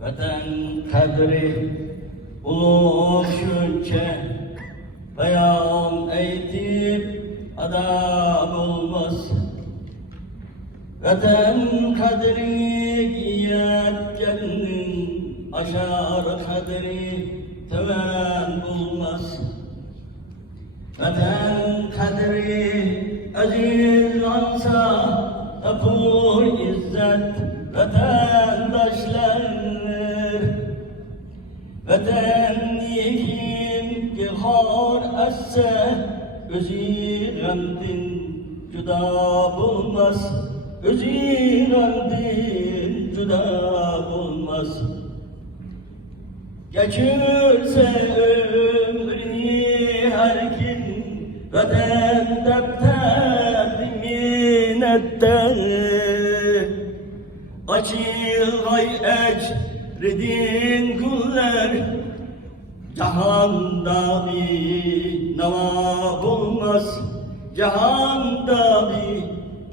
Vatan kadri ulug' shuncha bayon aytib ado bo'lmas. Vatan kadri yetganning aşar kadri tevan bulmaz. Vatan kadri aziz olsa tapur izzet vatandaşlar. Vatan kim ki har etse özü gamdin juda bulmaz. Özü gamdin juda bulmaz. Geçirse ömrünü her kim vatan defter minnetten. Açılgay ecredin güller cahanda bir nava bulmaz. Cahanda bir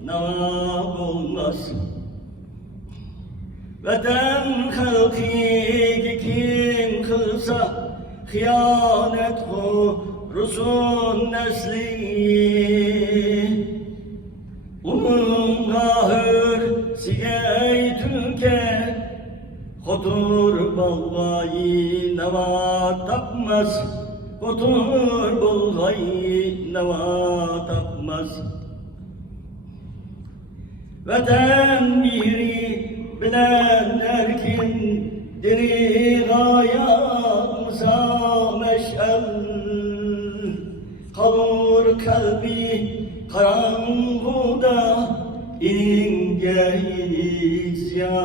nava bulmaz. Vatan halkı kim kılsa hıyanet kurusun nesli. Onun ahır sigey tülke Kotur balgayı neva tapmaz. Kotur balgayı neva tapmaz. Vatan miri bilenler kim diri gayamsa meş'el. Kalır kalbi karanlıkta ininge hiç ziya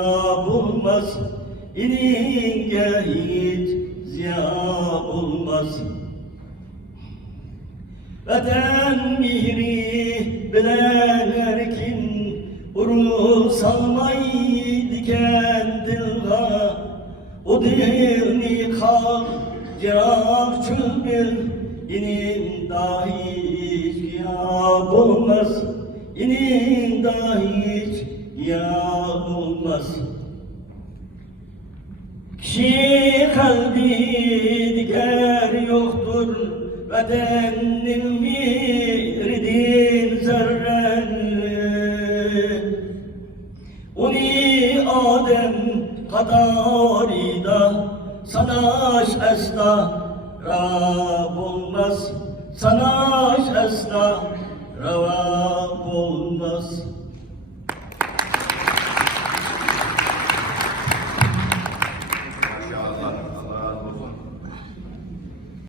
bulmaz. İninge hiç ziya bulmaz. Vatan mihri bilenler kim uru salmay diken dilga. O dilni kal cerah çılgın inin dahi ziya bulmaz. İnin dahi hiç ya olmaz. Kişi kalbi diker yoktur. Vatanın mirdin zerren. Uni Adem kadarida sanaş esna Rab olmaz. Sanaş esna Rava olmaz.